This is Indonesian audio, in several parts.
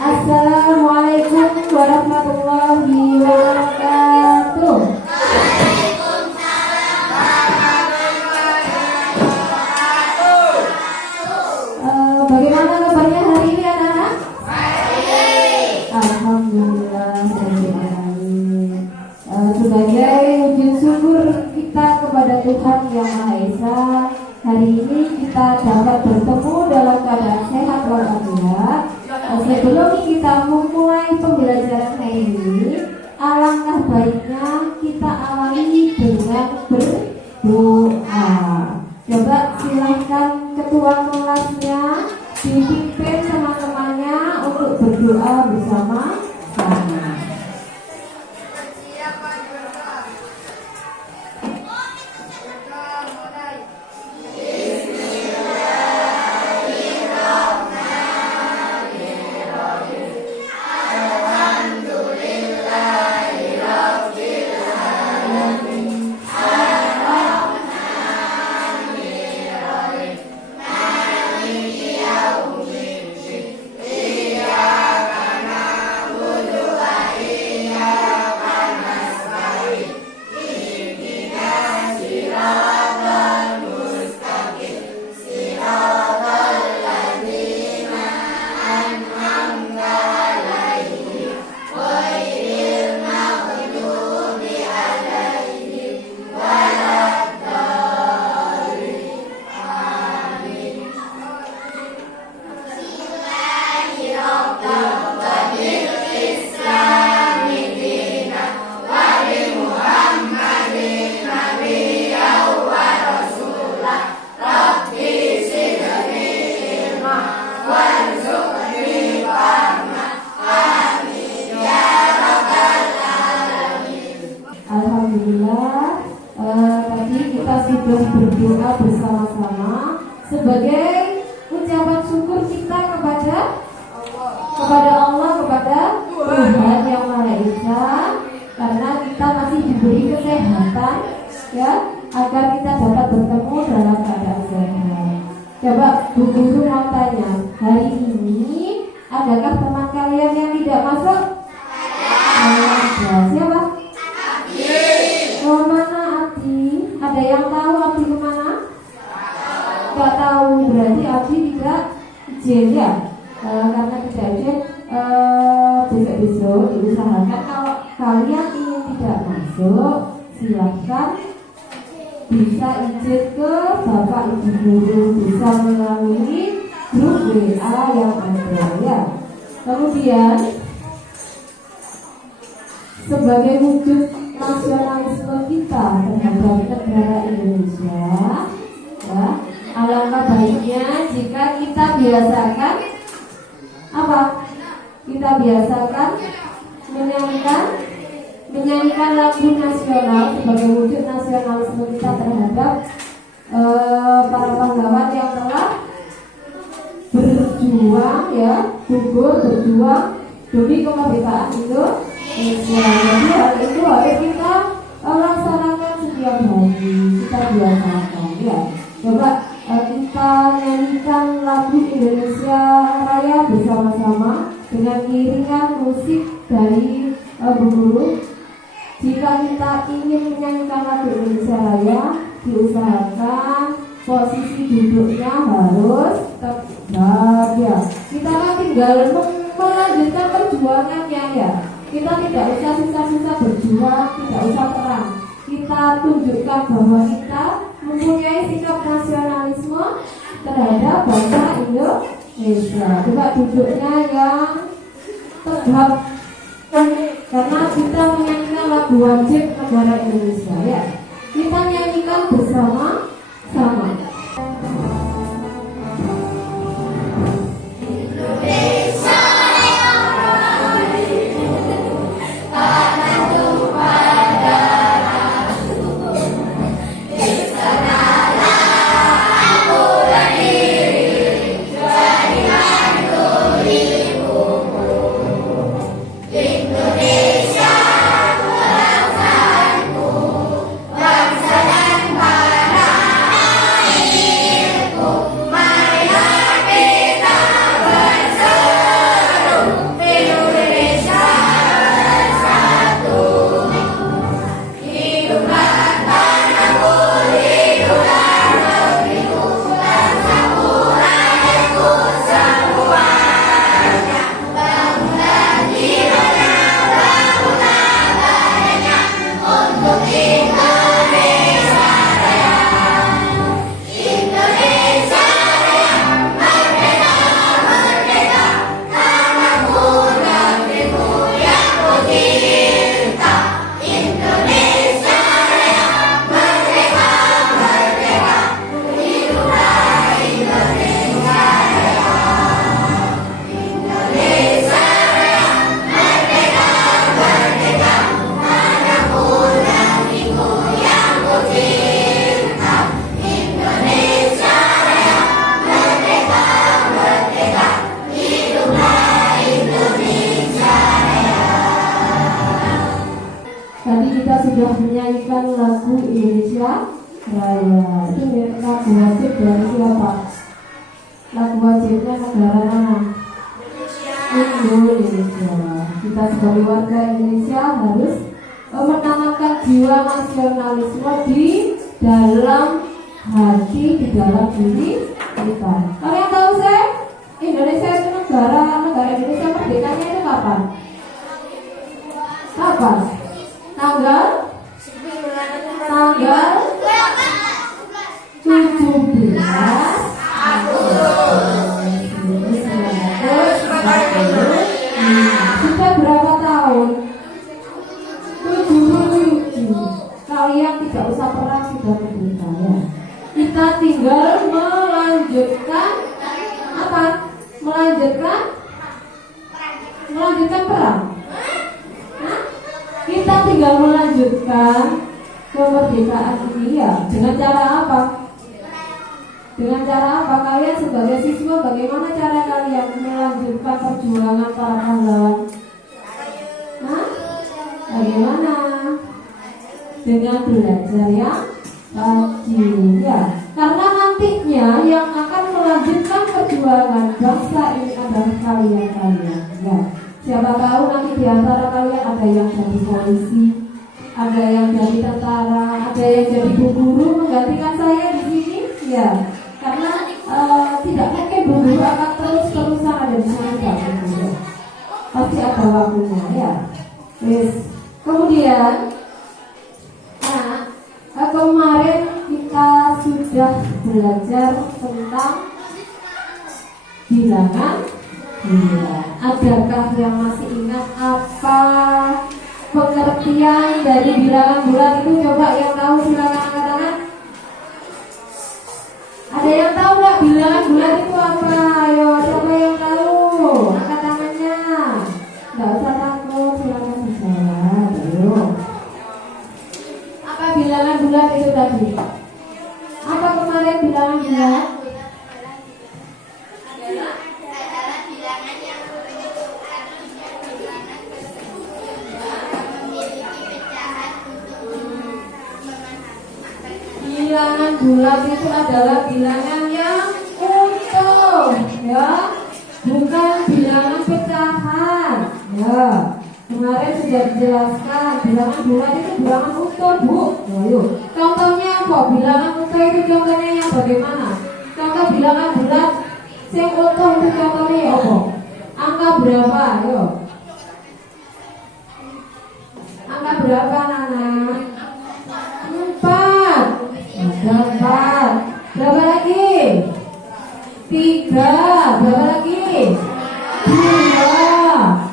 Assalamualaikum warahmatullahi wabarakatuh. Bagaimana kabarnya hari ini anak-anak? Alhamdulillah. Sebagai wujud syukur kita kepada Tuhan Yang Maha Esa, hari ini kita dapat bertemu dalam keadaan sehat walafiat. Sebelum kita memulai pembelajaran hari ini, alangkah baiknya kita awali dengan berdoa. Coba silahkan ketua kelasnya dipimpin teman-temannya untuk berdoa bersama-sama. Tadi kita sudah berdoa bersama-sama sebagai ucapan syukur kita kepada Allah, kepada Tuhan Yang Maha Esa, karena kita masih diberi kesehatan, ya, agar kita dapat bertemu dalam keadaan sehat. Coba Bu Guru mau tanya, hari ini adakah teman kalian yang tidak masuk? Ada. Siapa? Oh, mana Abdi? Ada yang tahu Abdi kemana? Gak tahu, berarti Abdi tidak izin ya. Karena tidak izin, besok-besok diusahakan kalau kalian ingin tidak masuk, silahkan bisa izin ke Bapak Ibu Guru, bisa melalui grup WA yang ada ya. Kemudian sebagai wujud nasionalisme kita terhadap negara Indonesia, ya, alangkah baiknya jika kita biasakan apa? Kita biasakan menyanyikan lagu nasional sebagai wujud nasionalisme kita terhadap para pahlawan yang telah berjuang, ya, gugur berjuang demi kemerdekaan Indonesia. Jadi hal itu harus kita laksanakan setiap hari, kita biasakan ya. Coba kita nyanyikan lagu Indonesia Raya bersama-sama dengan iringan musik dari Bu Guru. Jika kita ingin menyanyikan lagu Indonesia Raya, diusahakan posisi duduknya harus tegak ya. Kita kan tinggal melanjutkan perjuangannya ya. Kita tidak usah susah-susah berjuang, tidak usah perang. Kita tunjukkan bahwa kita mempunyai sikap nasionalisme terhadap bangsa Indonesia. Coba duduknya yang tegak, karena kita menyanyikan lagu wajib negara Indonesia ya. Kita nyanyikan bersama-sama. Indonesia, bangsa dan para Indonesia Raya. Itu lagu wajib dari siapa? Lagu wajibnya negara mana? Indonesia. Kita sebagai warga Indonesia harus menanamkan jiwa nasionalisme di dalam hati, di dalam diri kita. Kalian tahu sih, Indonesia itu negara Indonesia merdekanya itu kapan? Kapan? Tanggal 17 Sudah berapa tahun? 77. Kalian tidak usah perang, sudah merdeka ya. Kita tinggal melanjutkan apa? Melanjutkan perang. Hah? Kita tinggal melanjutkan kemerdekaan ini ya. Dengan cara apa? Dengan cara apa? Kalian sebagai siswa, bagaimana cara kalian melanjutkan perjuangan para pahlawan? Hah? Bagaimana? Dengan belajar yang rajin ya. Karena nantinya yang akan melanjutkan perjuangan bangsa ini adalah kalian ya. Siapa tahu nanti di antara kalian ada yang jadi polisi, ada yang jadi tentara, ada yang jadi guru menggantikan saya di sini ya. Karena tidak mungkin guru akan terus-terusan ada di sana ya. Pasti ada waktunya ya. Yes. Kemudian kemarin kita sudah belajar tentang bilangan bulan. Adakah yang masih ingat apa pengertian dari bilangan bulan itu? Coba yang tahu silakan angkat tangan. Ada yang tahu nggak bilangan bulan itu apa? Ayo, siapa yang tahu? Angkat tangannya. Nggak usah takut, silakan dijawab. Ayo. Apa bilangan bulan itu tadi? Apa kemarin bilangan bulan? Bilangan bulat itu adalah bilangan yang utuh ya, bukan bilangan pecahan ya. Kemarin sudah dijelaskan bilangan bulat itu bilangan utuh bu. Ayo, contohnya apa? Bilangan utuh itu contohnya yang bagaimana? Contoh bilangan bulat yang utuh itu contohnya apa? Angka berapa? Ayo, angka berapa Nana? 4. Ada 4. Berapa lagi? 3. Berapa lagi? 2.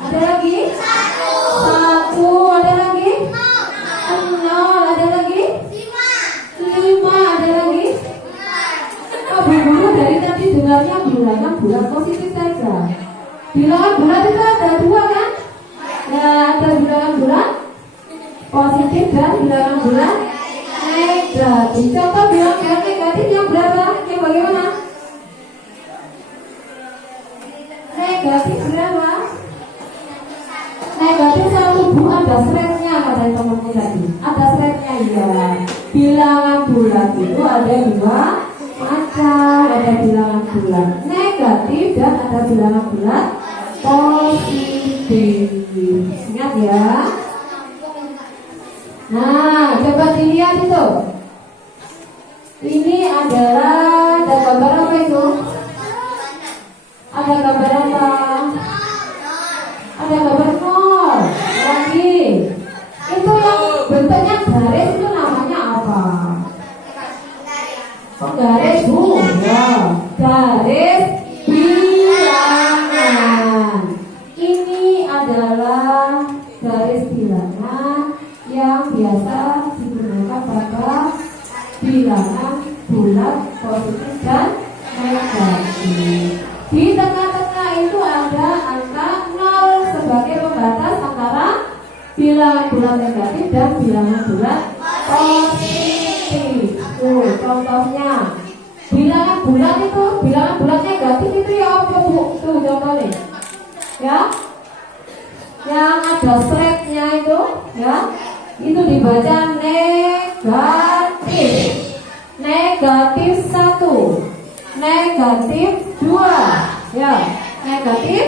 Ada lagi? 1. Ada lagi? 0. Ada lagi? 5. Ada lagi? Oh, Bu-guru dari tadi dengarnya bilangan bulat positif saja. Bilangan bulat itu ada 2 kan? Ya, ada bilangan bulat positif dan bilangan bulat negatif. Contoh bilangan negatif yang berapa? Yang bagaimana? Negatif berapa? Negatif 1 bu, ada shrednya kata temanku tadi. Ada shrednya ya. Bilangan bulat itu ada 2 macam. Ada bilangan bulat negatif dan ada bilangan bulat positif. Ingat ya. Nah, coba dilihat itu. Ini adalah, ada gambar apa itu? Ada gambar apa? Ada gambar 0. Lagi. Itu yang bentuknya garis itu namanya apa? Garis bu. Ya. Garis bilangan. Ini adalah garis bilangan yang biasa digunakan pada bilangan bulat positif dan negatif. Di tengah-tengah itu ada angka 0 sebagai pembatas antara bilangan bulat negatif dan bilangan bulat positif. Tuh contohnya. Bilangan bulat itu, bilangan bulat negatif itu ya apa bu? Tuh contohnya. Ya. Yang ada shrednya itu ya. Itu dibaca negatif. negatif 1, negatif 2, ya, negatif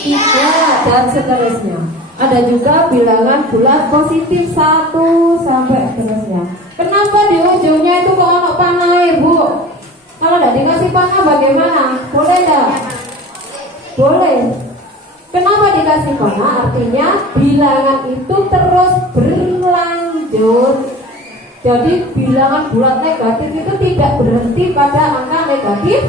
3 dan seterusnya. Ada juga bilangan bulat positif 1 sampai seterusnya. Kenapa di ujungnya itu kok ada panah, Bu? Kalau tidak dikasih panah bagaimana? Boleh tidak? Boleh. Kenapa dikasih panah? Artinya bilangan itu terus berlanjut. Jadi bilangan bulat negatif itu tidak berhenti pada angka negatif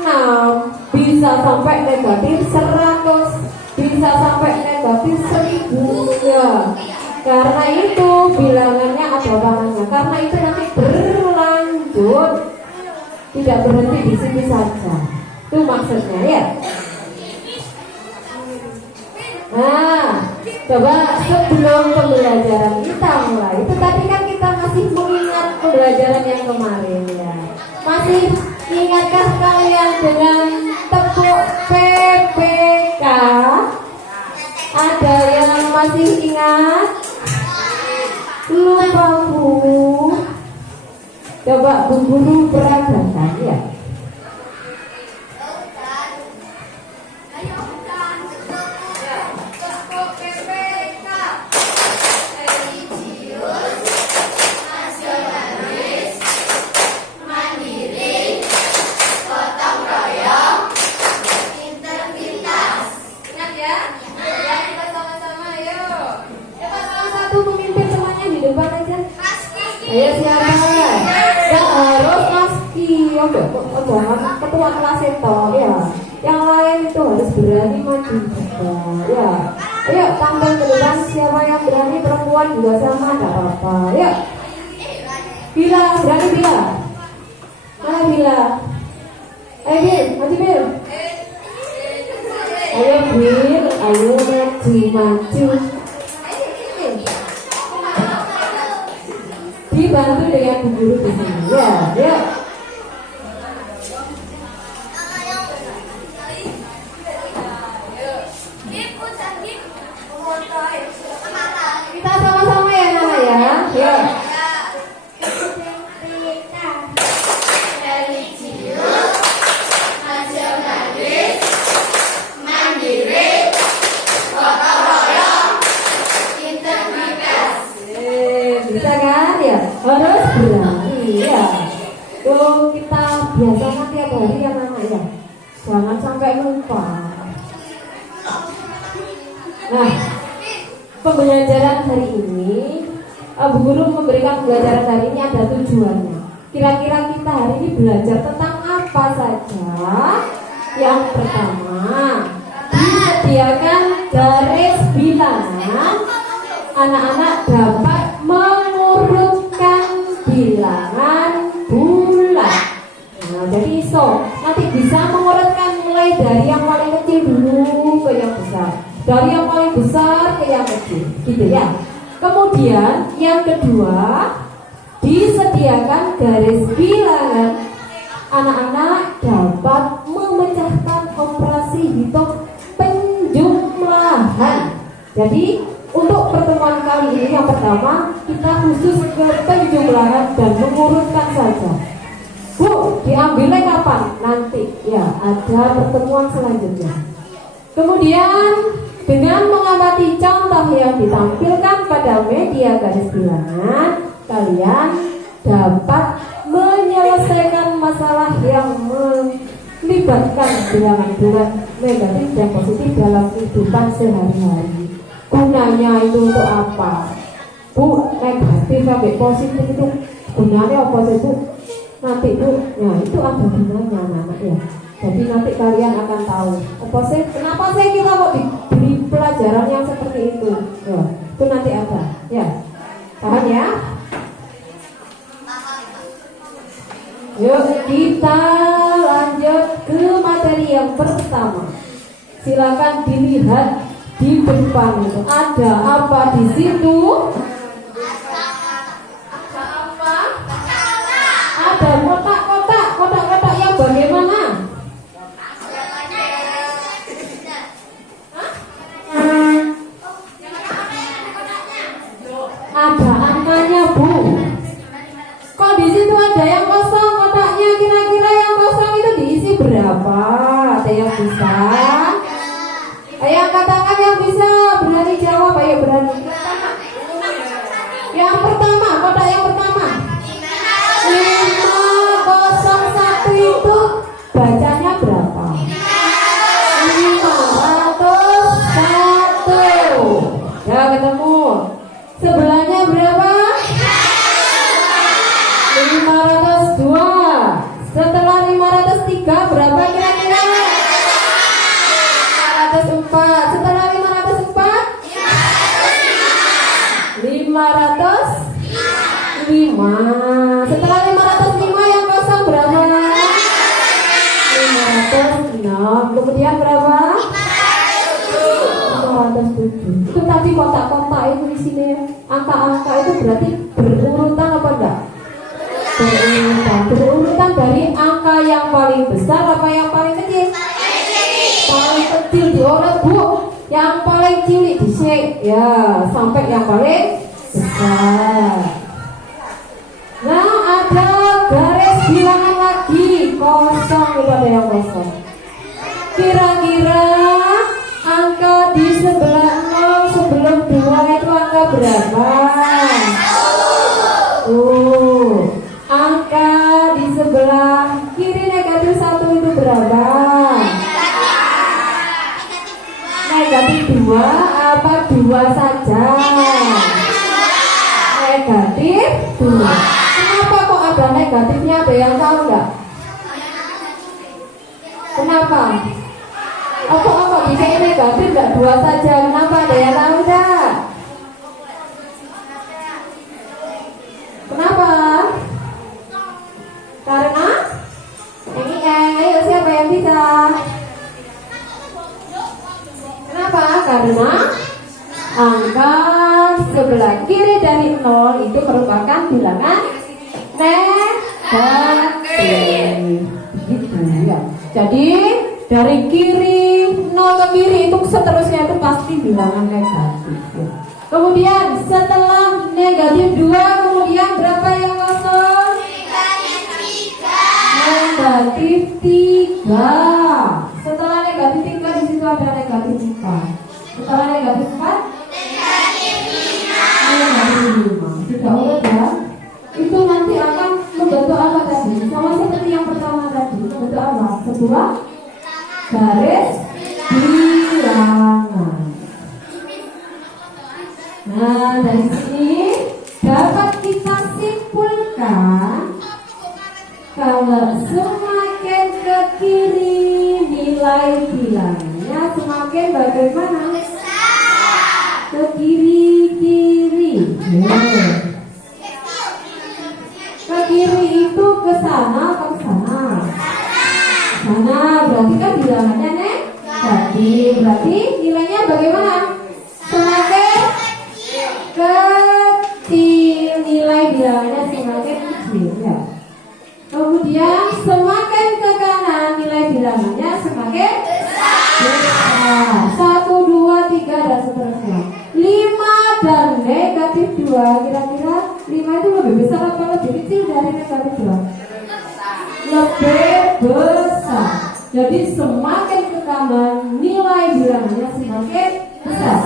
6. Bisa sampai negatif 100, bisa sampai negatif 1000, ya. Karena itu bilangannya ada panahnya. Karena itu nanti berlanjut, tidak berhenti di sini saja. Itu maksudnya, ya. Nah, coba sebelum pembelajaran kita mulai, itu tadi kan kita masih mengingat pembelajaran yang kemarin, ya. Masih ingatkah kalian dengan tepuk PPK? Ada yang masih ingat? Lupa, Bu. Coba Bu Guru peragakan, ya. Ayo siapa? Gak harus Maski, jangan ketua kelas itu, ya. Yang lain itu harus berani maju juga, ya. Ayo tampil ke depan, siapa yang berani, perempuan juga sama, gak apa-apa, ya. Bila, berani Bila? Mana Bila? Ayo Bil, maju Bil. Ayo Bil, ayo maju. Dibantu dengan Bu Guru di sini, ya, ya. Kita sama-sama ya, Nana, ya, ya. Bisa kan, ya? Harus berani, ya. Tuh kita biasanya tiap hari ya, Nana, ya. Jangan sampai lupa. Nah, pembelajaran hari ini, Bu Guru memberikan pembelajaran hari ini ada tujuannya. Kira-kira kita hari ini belajar tentang apa saja? Yang pertama, disediakan garis bilangan. Anak-anak dapat mengurutkan bilangan bulat. Nah, jadi nanti bisa mengurutkan mulai dari yang paling kecil dulu ke yang besar, dari yang paling besar ke yang kecil, gitu ya. Kemudian yang kedua, disediakan garis bilangan. Anak-anak dapat memecahkan operasi hitung penjumlahan. Jadi untuk pertemuan kali ini yang pertama, kita khusus ke penjumlahan dan mengurutkan saja. Bu, diambilnya kapan? Nanti, ya, ada pertemuan selanjutnya. Kemudian dengan mengamati contoh yang ditampilkan pada media garis bilangan, kalian dapat menyelesaikan masalah yang melibatkan bilangan bulat negatif dan positif dalam kehidupan sehari-hari. Gunanya itu untuk apa? Bu, negatif sampai positif itu gunanya apa sih, Bu? Nanti Bu, ya itu ada gunanya, anak-anak, ya. Jadi nanti kalian akan tahu apa sih, kenapa sih kita kok diberi pelajaran yang seperti itu, ya. Itu nanti ada, ya. Paham ya? Yuk kita lanjut ke materi yang pertama. Silakan dilihat di depan itu ada apa di situ? Ada apa? Ada kotak-kotak yang bagaimana? Ada angkanya, Bu. Kok di Bisa? Ayo angkat tangan yang bisa. Berani jawab, ayo berani. Yang pertama, kotak yang pertama 501 itu bacanya berapa? 501. Ya ketemu. Sebelahnya berapa? 502. Setelah 503 berapa kira-kira? 504. Setelah 504? 505. Setelah 505 yang kosong berapa? 506. Kemudian berapa? 507. Itu tadi kotak-kotak itu di sini angka-angka itu berarti berurutan apa enggak? Berurutan dari angka yang paling besar apa yang paling kecil? Paling kecil diurut Bu. Yang paling cilik disik ya sampai yang paling besar. Nah ada garis bilangan lagi kosong itu ada yang kosong. Kira-kira angka di sebelah 0 sebelum 2 itu angka berapa? Angka di sebelah kiri negatif 1 itu berapa? Negatif 2 apa 2 saja? Negatif 2. Kenapa kok ada negatifnya? Ada yang tahu nggak? Kenapa? Apa bisa negatif nggak 2 saja? Kenapa? Ada yang tahu nggak? Kenapa? Karena ini ayo siapa yang bisa? Kenapa? Karena angka sebelah kiri dari 0 itu merupakan bilangan negatif. Begitu ya. Jadi dari kiri 0 ke kiri itu seterusnya itu pasti bilangan negatif. Ya. Kemudian setelah negatif 2 kemudian berapa yang kosong? Negatif 3. Setelah negatif 3 di situ ada negatif 4. Setelah negatif 4 negatif 5. Sudah urut ya. Itu nanti akan membentuk apa tadi? Sama seperti yang pertama tadi. Membentuk apa? Sebuah garis bilangan. Nah dari sini dapat kita simpulkan kalau semakin ke kiri nilai bilangnya semakin bagaimana? Ke kiri. Ke kiri itu ke sana atau ke sana? Sana berarti kan bilangannya negatif. Berarti nilainya bagaimana? Semakin kecil, nilai bilangannya semakin kecil ya. Kemudian semakin ke kanan nilai bilangannya semakin besar. 1, 2, 3 dan seterusnya. 5 dan negatif 2. Kira-kira 5 itu lebih besar atau lebih kecil dari negatif 2? Lebih besar. Jadi semakin ke kanan nilai bilangannya semakin besar.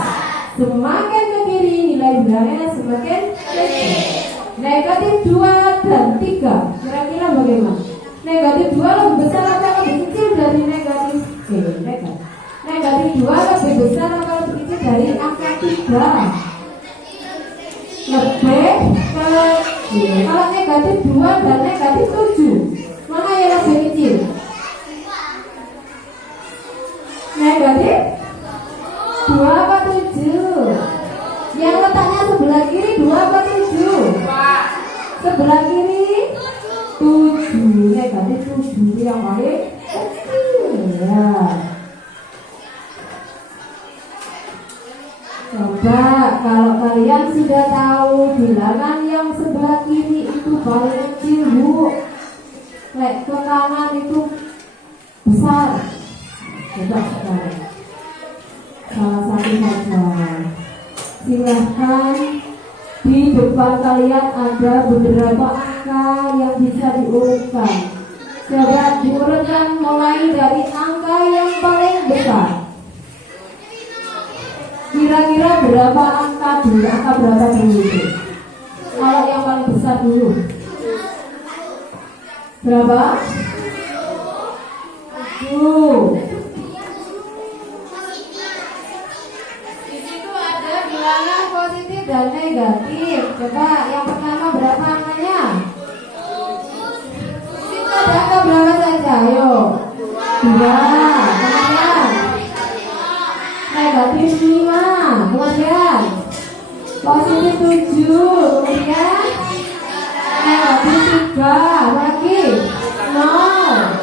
Semakin ke kiri nilai bilangannya semakin kecil. Negatif 2 dan 3. Kira-kira bagaimana? Negatif 2 lebih besar atau lebih kecil dari negatif 3? Negatif 2 lebih besar atau lebih kecil dari angka 3? Lebih kecil. Kalau negatif 2 dan negatif 7, mana yang lebih kecil? Negatif 2 apa 7? Yang letaknya sebelah kiri 2 apa 7? Sebelah kiri 7. Negatif 7 yang paling kecil ya. Coba kalau kalian sudah tahu bilangan yang sebelah kiri itu paling kecil Bu, ke kanan itu besar. Coba sekarang salah satu saja. Silahkan di depan kalian ada beberapa angka yang bisa diurutkan. Coba diurutkan mulai dari angka yang paling Kira-kira berapa angka dulu? Angka berapa dulu itu? Kalau yang paling besar dulu. Berapa? 7. Di situ ada bilangan positif dan negatif. Coba yang pertama berapa angkanya? Di situ ada angka berapa saja? Ayo. 2. Kemudian negatif 5. Kemudian positif 7. Kemudian negatif 3. Lagi 0,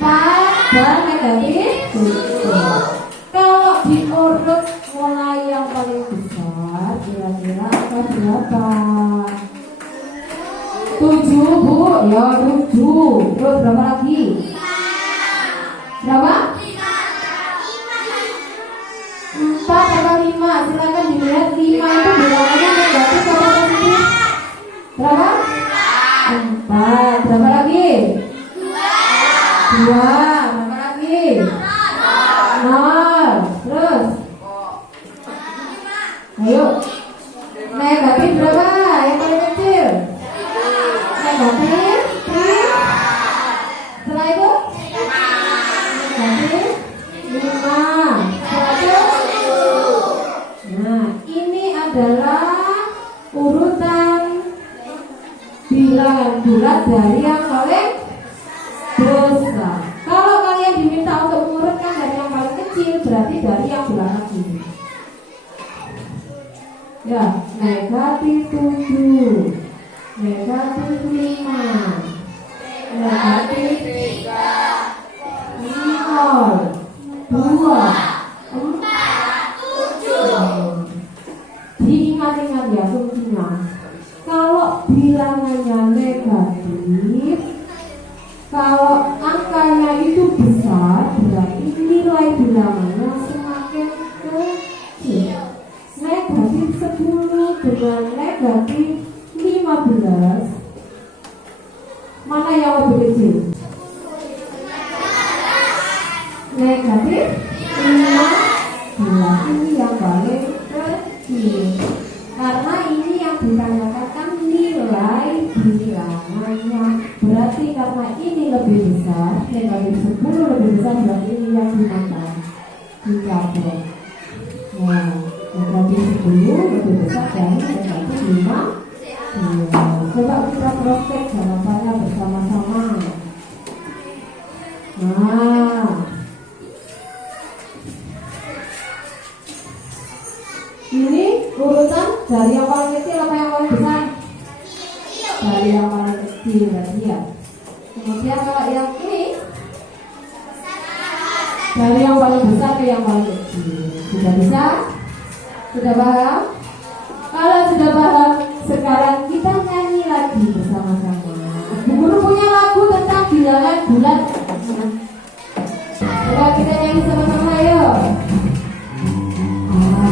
4 dan negatif 7. Kalau diurut mulai yang paling besar, kira-kira angka berapa? 7 Bu, ya 7. Terus berapa lagi? Berapa? 4 atau 5? Silakan dilihat. 5 itu bilangannya negatif atau positif? Berapa? 4. Berapa lagi? 2. Berapa lagi? 0. Terus? Ayo. Negatif berapa? Yang paling kecil? Negatif 3. Setelah itu? Negatif 5. Setelah itu? Nah, ini adalah urutan bilangan bulat dari yang paling besar. Kalau kalian diminta untuk mengurutkan dari yang paling kecil, berarti dari yang belakangan ini. Ya, negatif 7, negatif 5, negatif 0, 2, 4, 7. Diingat-ingat ya kuncinya. Kalau bilangannya negatif, kalau angkanya itu besar, berarti nilai bilangannya semakin kecil. Negatif 10 dengan negatif 15, mana yang lebih kecil? Negatif 15, ini yang paling kecil. Karena ini yang ditanyakan kan nilai bilangannya. Berarti karena ini lebih besar, negatif 10 lebih besar, berarti ini yang dimakan, dicampur. Nah, negatif 10 lebih besar dari negatif 5. Coba kita cross check jawabannya bersama-sama. Nah, ini urutan dari yang paling kecil apa yang paling besar? Dari yang paling kecil berarti ya. Kemudian kalau yang ini dari yang paling besar ke yang paling kecil. Sudah bisa? Sudah paham? Kalau sudah paham, sekarang kita nyanyi lagi bersama-sama. Bu Guru punya lagu tentang bilangan bulat. Coba kita nyanyi sama-sama yuk.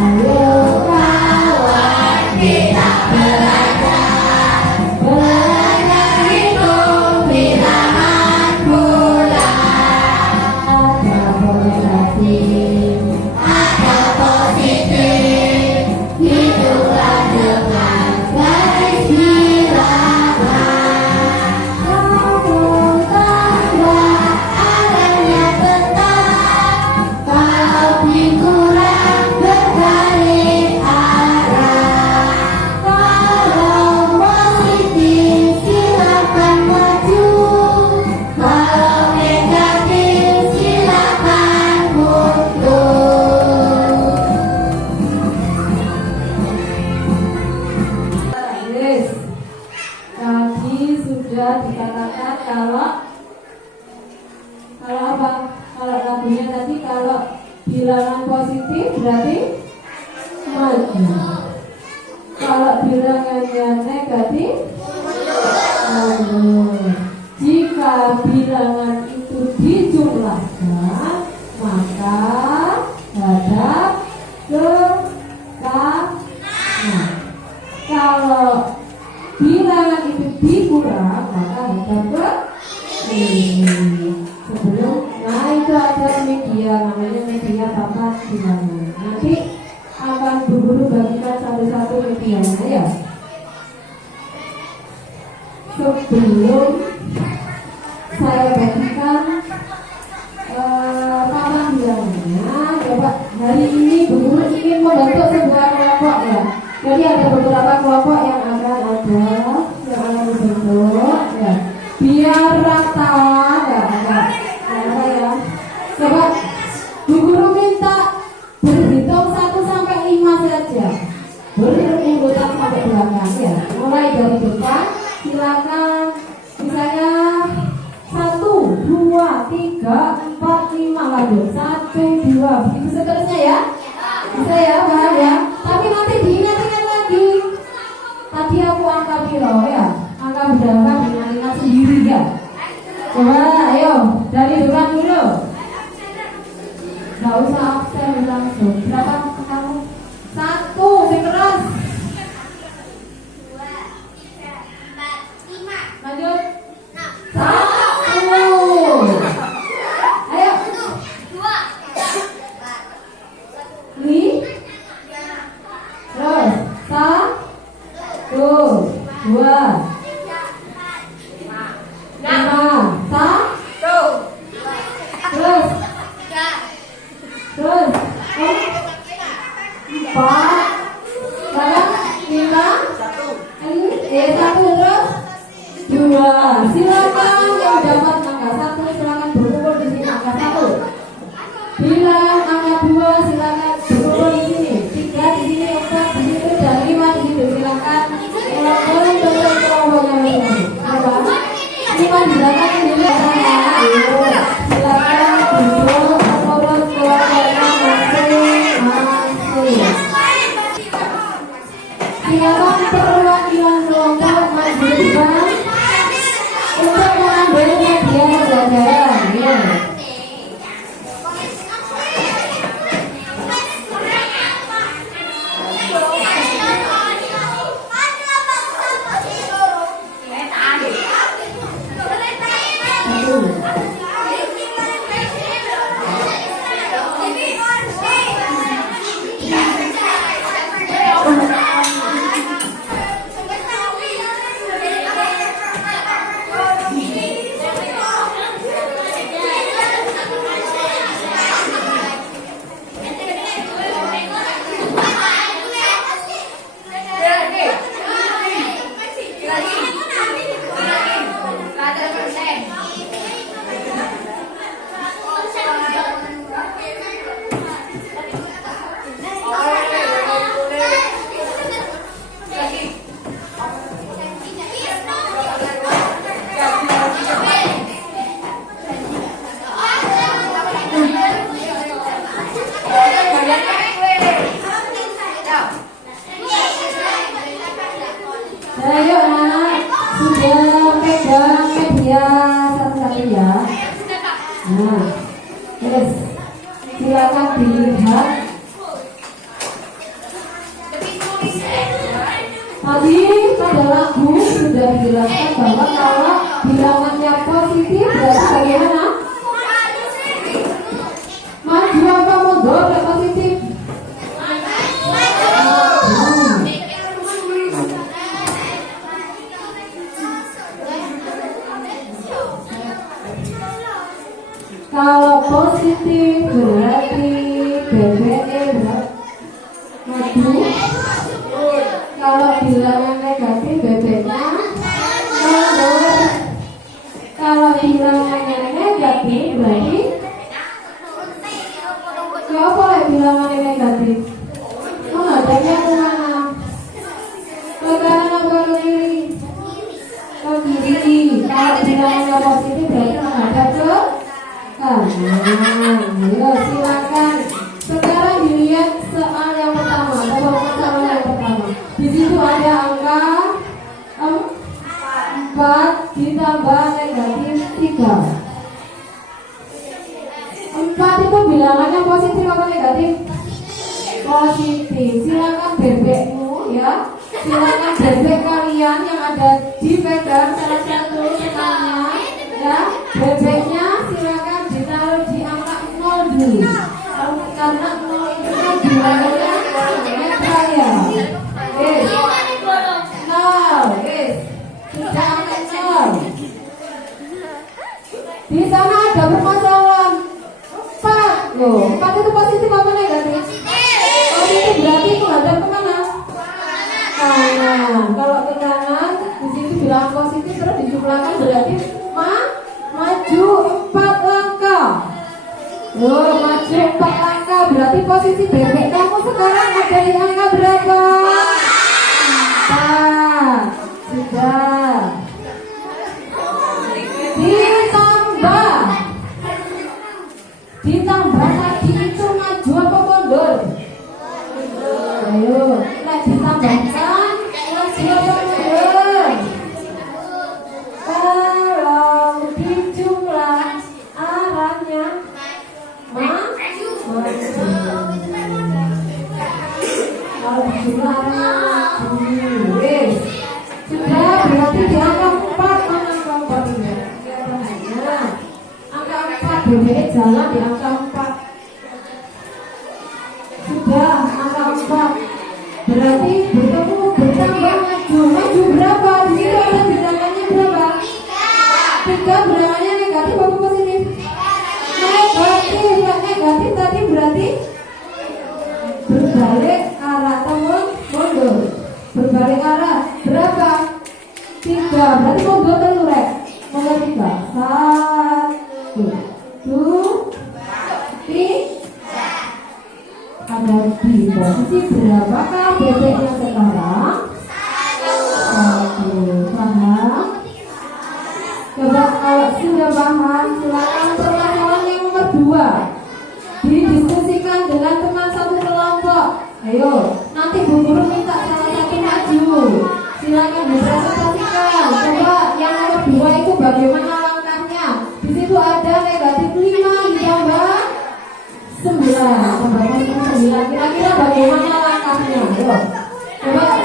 Ayo kawan kita belajar, belajar hitung bilangan bulat. Ada negatif, ada positif, hitunglah dengan garis bilangan. Kamu tambah adanya tetap, kalau dikurang berbalik arah. Kalau positif silakan maju, kalau negatif silakan mundur. Yes, tadi sudah dikatakan kalau apa? Kalau lagunya tadi kalau bilangan positif berarti maju. Kalau bilangannya negatif mundur. Jika bilangan itu dijumlahkan, maka hadap ke kanan. Kalau bilangan itu dikurang, maka hadap ke kiri. Sebelum, nah itu ada media, namanya media papan bilangan. Nanti satu-satu medianya ya. Sebelum saya bagikan kapan bilangnya, coba hari ini Bu Guru ingin membentuk sebuah kelompok ya. Jadi ada beberapa kelompok yang akan dibentuk ya. Biar rata ya. Coba Bu Guru minta berhitung 1 sampai 5 saja. Berurutan sampai belakang ya. Mulai dari depan, silakan. Misalnya 1, 2, 3, 4, 5 lanjut 1, 2 begitu seterusnya ya. Bisa ya paham ya. Tapi nanti diingat-ingat lagi. Tadi aku angka piro ya. Angka berapa diingat-ingat sendiri ya. Coba ayo dari depan dulu. Gak usah absen langsung. Berapa kamu? 1, sing keras. 2, 3, 4, 5. Lanjut. 1. Ayo. 2. 3. Terus 1, 2, 5. Terus 4. Sekarang 1 terus 2. Silakan yang dapat angka 1 silakan berkumpul di sini angka 1. Bilang angka 2 silakan berkumpul di sini. 3 di sini, 4 di situ dan 5 di situ. Silakan melakukan bentuk kelompoknya masing-masing. Apa? 5 di belakang sendiri sana. Silakan duduk menurut kelompoknya masing-masing. Silakan perwakilan kelompok maju depan untuk mengambil media pembelajaran ya. Ayo anak sudah pegang media satu-satu ya. Nah, terus silakan dilihat. Tadi pada lagu sudah dijelaskan bahwa kalau bilangannya positif berarti bagaimana? Maju apa mundur ke positif? Kalau positif berarti BBE maju. Kalau bilangan negatif BB-nya mundur. Kalau bilangannya negatif berarti apa ya bilangannya negatif? Menghadapnya kemana? Ke kanan apa ke kiri? Ke kiri. Kalau bilangannya positif berarti menghadap ke kanan. Ayo silakan. Sekarang dilihat soal yang pertama. Soal yang pertama. Di situ ada angka 4 ditambah negatif 3. 4 itu bilangannya positif apa negatif? Positif. Silakan bebekmu ya. Silakan bebek kalian yang ada dipegang salah satu temannya ya. Bebeknya silakan ditaruh di angka 0 dulu. Karena 0 itu kan bilangannya netral ya. Loh, 4 itu positif apa negatif? Positif berarti menghadap kemana? Kanan. Kalau ke kanan, di situ bilang positif terus dijumlahkan berarti maju 4 langkah. Loh, maju 4 langkah berarti posisi bebek kamu sekarang ada di angka berapa? 4. Sudah. Ditambah lagi itu maju apa mundur? Ayo, nah ditambahkan maju apa mundur? Kalau dijumlah arahnya maju. Kalau dijumlah arahnya maju. Sudah berarti di angka 4 mana angka 4 ini? Angka 4 bebek jalan di angka 4. Sudah angka 4 berarti bertemu bertambah maju berapa? Di situ ada bilangannya berapa? 3 bilangannya negatif apa positif? Negatif tadi berarti berbalik arah atau mundur. Berbalik arah berapa? 3 berarti mundur terus rek. Mundur 3. 1 2 3. Ada di posisi berapakah bebeknya sekarang? 1. Paham? Coba kalau sudah paham, silakan permasalahan yang nomor 2 didiskusikan dengan teman satu kelompok. Ayo, nanti Bu Guru minta salah satu maju. Silakan dipresentasikan. Coba yang nomor 2 itu bagaimana langkahnya? Di situ ada negatif 5 ditambah 9. Tambahkan 9. Kira-kira bagaimana langkahnya? Ayo, coba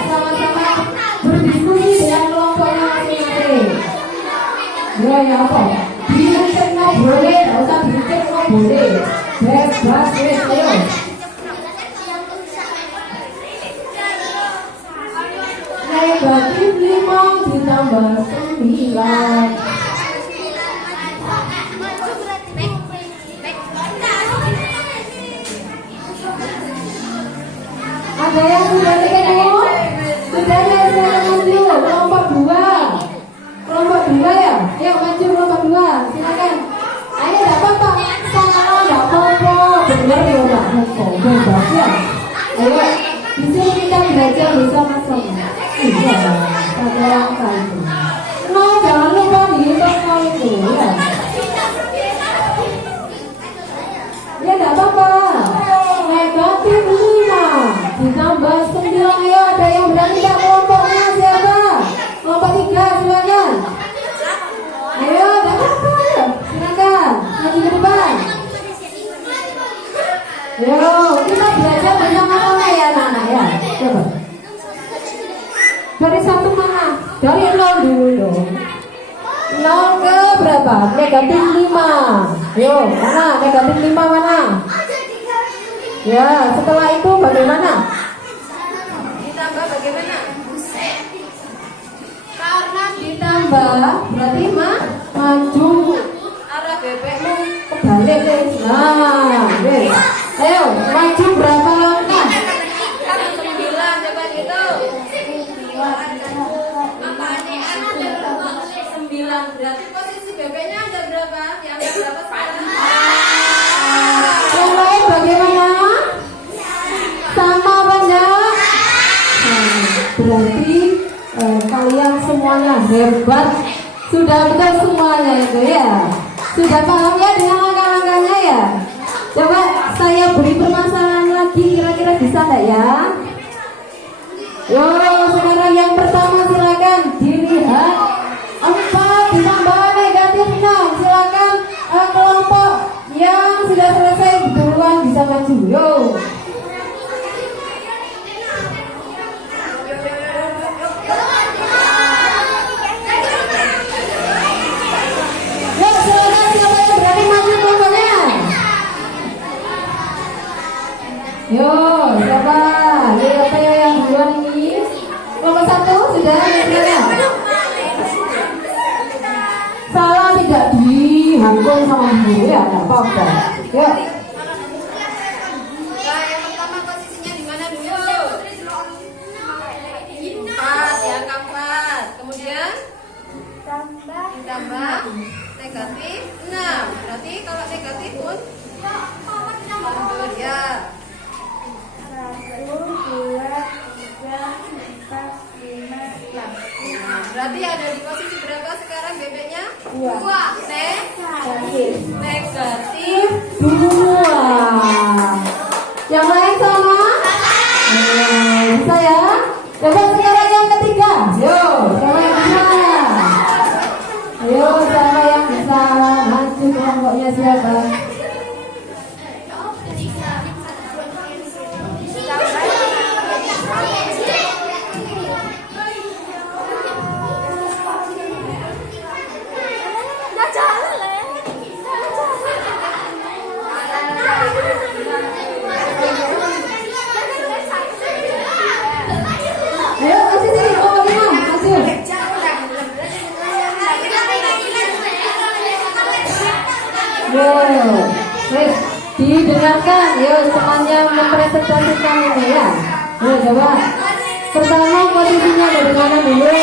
sama-sama berdiskusi dengan kelompoknya masing-masing. Ya apa? Dicek mau boleh, nggak usah dicek mau boleh. Bebas wes, ayo. Negatif 5 ditambah 9. Ada yang sudah ketemu? Sudah ya, saya maju. Kelompok 2. Kelompok 2 ya? Ayo maju kelompok 2. Silakan. Ayo enggak apa-apa. Sama enggak apa-apa. Benar ya enggak apa-apa. Bebas ya. Ayo. Di sini kita belajar bersama-sama. Iya. Pada langkah itu. No, jangan lupa dihitung no itu ya. Ya enggak apa-apa. Negatif 5 ditambah 9. Ayo, ada yang berani tak kelompoknya siapa? Kelompok 3 silakan. Ayo, enggak apa-apa ya. Silakan. Maju ke depan. Yo, kita belajar bersama-sama ya anak-anak ya. Coba. Dari 1 mana? Dari 0 dulu dong. 0 ke berapa? Negatif 5. Yo, mana? Negatif 5 mana? Ya, setelah itu bagaimana? Ditambah bagaimana? Karena ditambah berarti maju arah bebekmu kebalik deh. Nah, deh. Ayo, maju berapa langkah? 9, coba gitu. 9 berarti posisi bebeknya ada berapa? Yang ada berapa sekarang? Yang lain bagaimana? Sama banyak. Berarti kalian semuanya hebat. Sudah betul semuanya itu ya. Sudah paham ya dengan langkah-langkahnya ya. Coba saya beri permasalahan lagi, kira-kira bisa enggak ya? Yo, sekarang yang pertama silakan dilihat 4 ditambah negatif 6. Silakan kelompok yang sudah selesai duluan bisa maju. Yo. Yo, siapa? Lihat saya yang duluan ini. Nomor 1 sudah ya. Salah tidak dihanggung sama guru ya, nggak apa-apa. Yuk. tambah negatif 6. Berarti kalau negatif pun mundur ya. 1, 2, 3, 4, 5, 6. Berarti ada di posisi berapa sekarang BB-nya? 2. 2. Negatif 2. Yang lain sama? Bisa ya? Coba sekarang yang ketiga. Yuk, sama yang bisa ya. Ayo, sama yang bisa. Maju kelompoknya siapa? Ayo, kasih sini. Oh, lima. Maju. Wes, didengarkan. Yuk, semuanya mempresentasikan ini ya. Yuk, coba. Pertama posisinya dari mana dulu?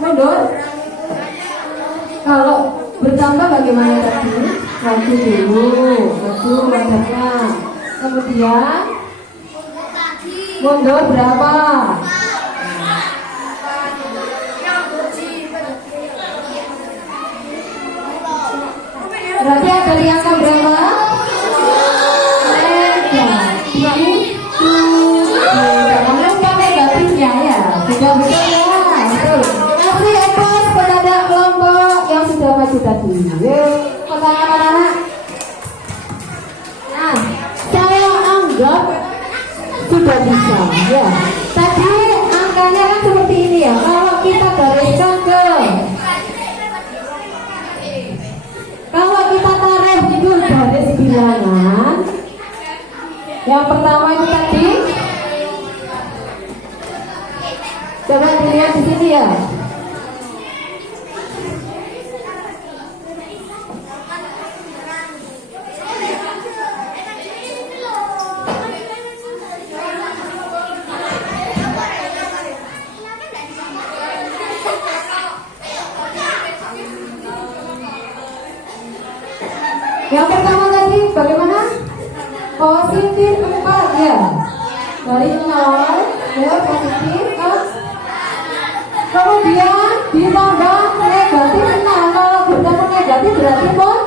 Mundur. Kalau bertambah bagaimana tadi? Maju dulu, maju wadahnya. Kemudian mundur berapa? Berarti ada di angka berapa? Negatif 7. Jangan lupa negatifnya ya. Sudah betul ya. Kasih aplaus kepada kelompok yang sudah maju tadi. Yuk, pertanyaan anak-anak. Nah, saya anggap sudah bisa ya. Tadi angkanya kan seperti ini ya. Kalau kita gariskan kalau kita taruh itu garis bilangan. Yang pertama itu tadi. Coba dilihat di sini ya. Yang pertama tadi bagaimana? Positif 4 ya. Dari 0 ya positif ke. Kemudian ditambah negatif 6. Kalau bertambah negatif berarti mundur.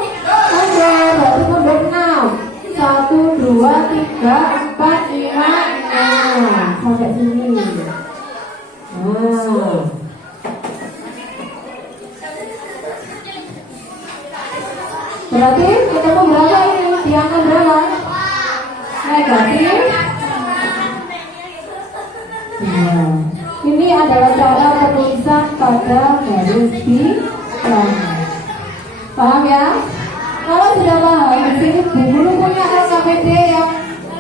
Berarti mundur 6. 1, 2, 3, 4, 5, 6. Sampai sini. Nah. Berarti ketemu berapa ini? Di angka berapa? Negatif. Nah, ini adalah cara penulisan pada garis bilangan. Paham ya? Kalau sudah paham, di sini Bu Guru punya LKPD yang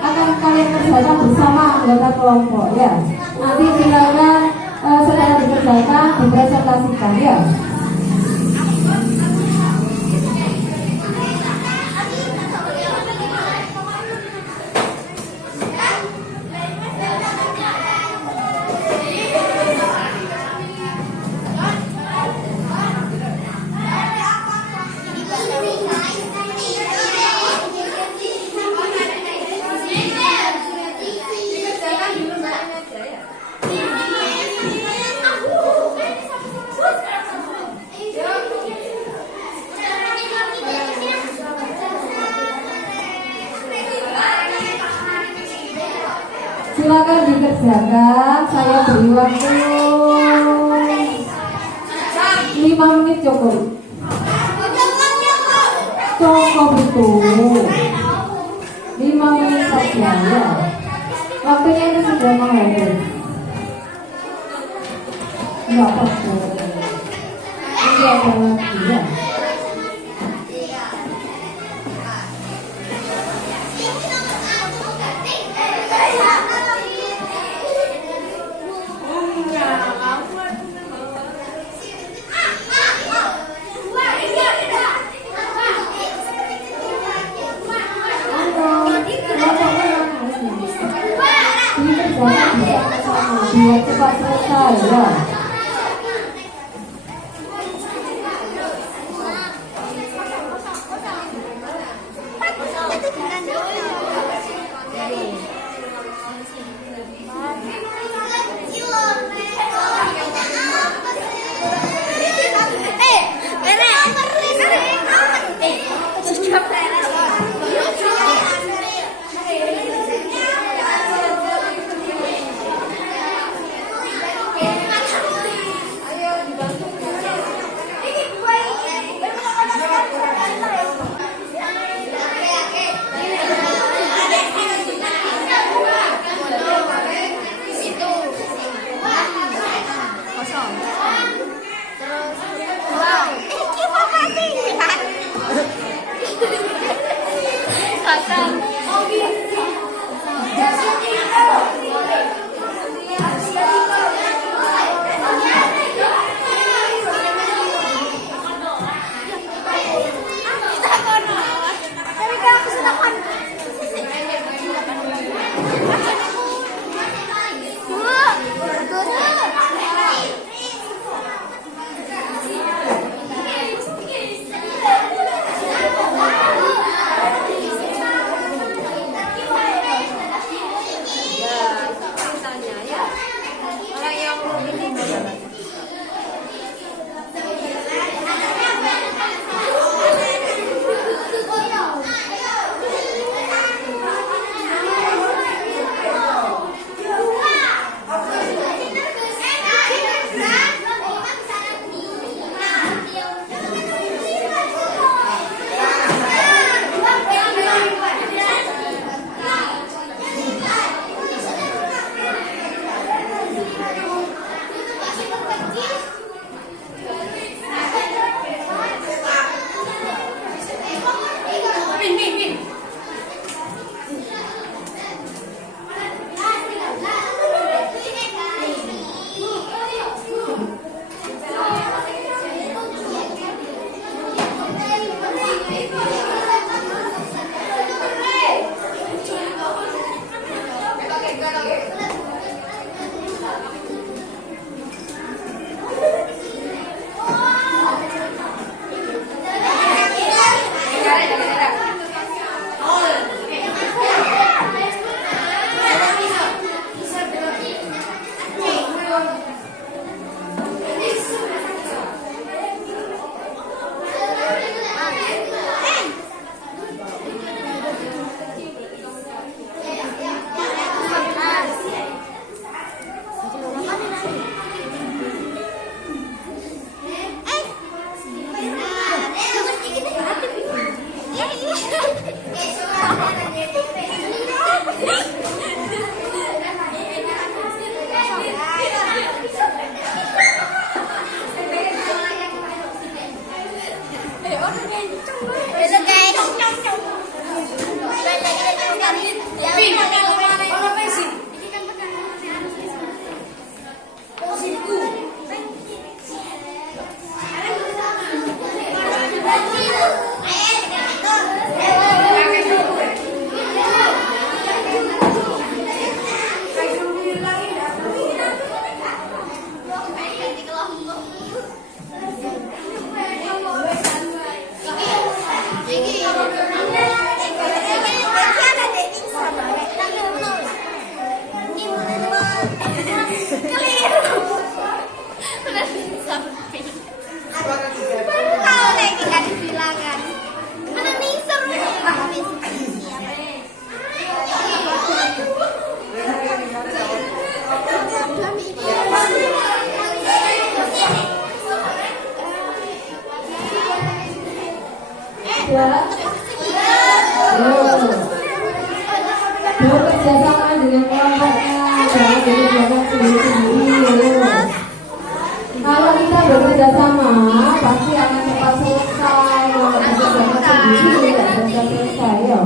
akan kalian kerjakan bersama anggota kelompok ya. Nanti silakan secara dikerjakan, dipresentasikan ya. Silakan dikerjakan. Saya beri waktu 5 menit cukup. Cukup itu 5 menit saja ya. Waktunya itu sudah mau habis. Enggak apa-apa. Ini ada lagi ya. Ya. Bekerja sama dengan kelompoknya, jangan berjalan sendiri-sendiri. Kalau kita bekerja sama, pasti akan cepat selesai. Kalau bekerja sendiri, tidak bisa selesai. Ya.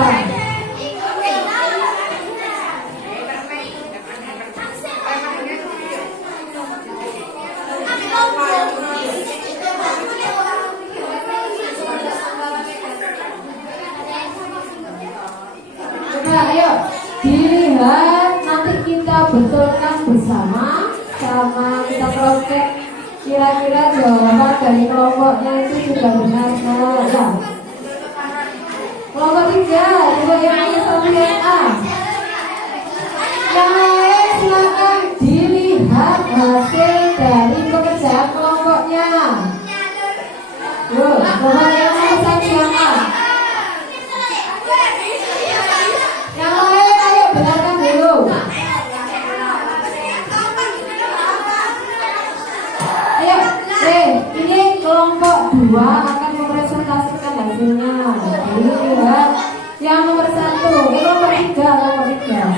silakan. Coba ayo dilihat, nanti kita betulkan bersama, sama kita cross-check kira-kira jawaban dari kelompoknya itu sudah benar ya. Kelompok 3, coba yang satu yang A. Yang lain silakan dilihat hasil dari pekerjaan kelompoknya. Yuk, coba yang satu yang A. Yang lain ayo benarkan dulu. Ayo, ini kelompok 2 akan mempresentasikan hasilnya. Jadi lihat yang nomor 1, kelompok 3, kelompok 3.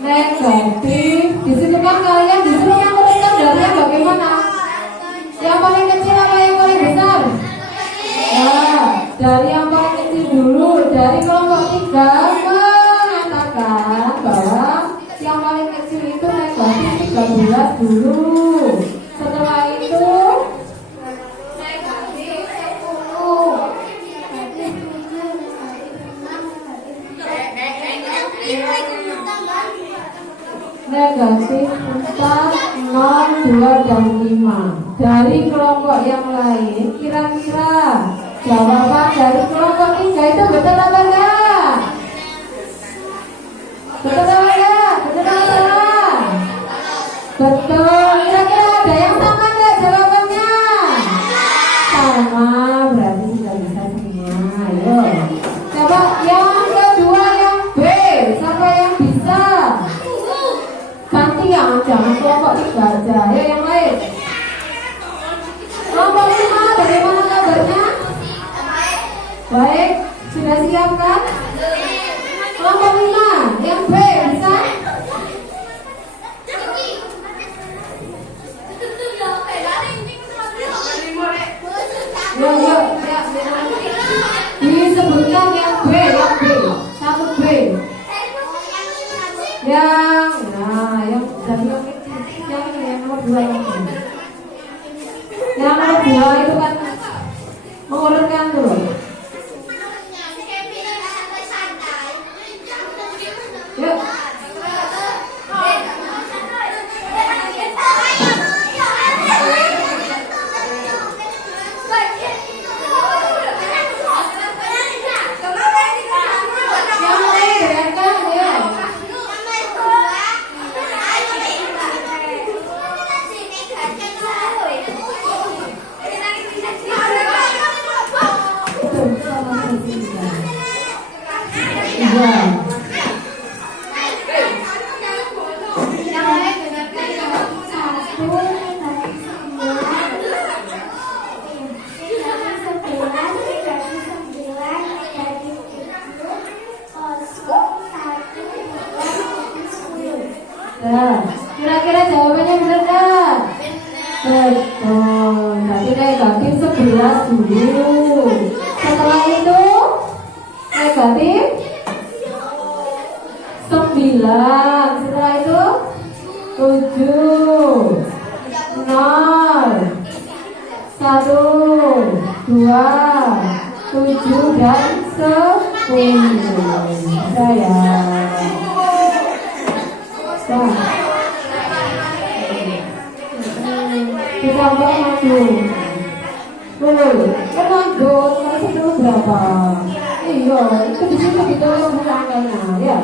Negatif. Disebutkan kalian disuruh yang menuliskan dari yang bagaimana? Yang paling kecil apa yang paling besar? Ya, dari yang paling kecil dulu. Dari kelompok 3 mengatakan bahwa yang paling kecil itu negatif 13 dulu. Setelah itu negatif 10. Negatif 4, 0, 2, dan 5. Dari kelompok yang lain, kira-kira jawaban dari kelompok 3 itu betul apa enggak? Betul apa enggak? Betul apa salah? Betul. Kira-kira ada yang sama enggak jawabannya? Sama, berarti sudah bisa semua. Ayo. Coba yang kedua, yang B. Siapa yang bisa? Gantian, jangan kelompok 3 aja. Ayo yang lain. Kelompok 5, bagaimana kabarnya? Baik, sudah siap kan? Kelompok 5, yang B bisa? Yuk, disebutkan yang B, yang B, satu B. Yang dari yang kecil, yang nomor 2 yang B. Yang nomor 2 itu kan mengurutkan dulu. Yuk. Yang lain berankan ya. Nah, kira-kira jawabannya benar kan? Betul. Berarti negatif 11 dulu. Setelah itu negatif 9. Setelah itu 7, 0, 1, 2, 7 dan 10. Saya kita buat maju. Kan lanjut, nanti dulu berapa? Iya, itu di situ kita buka angkanya, ya.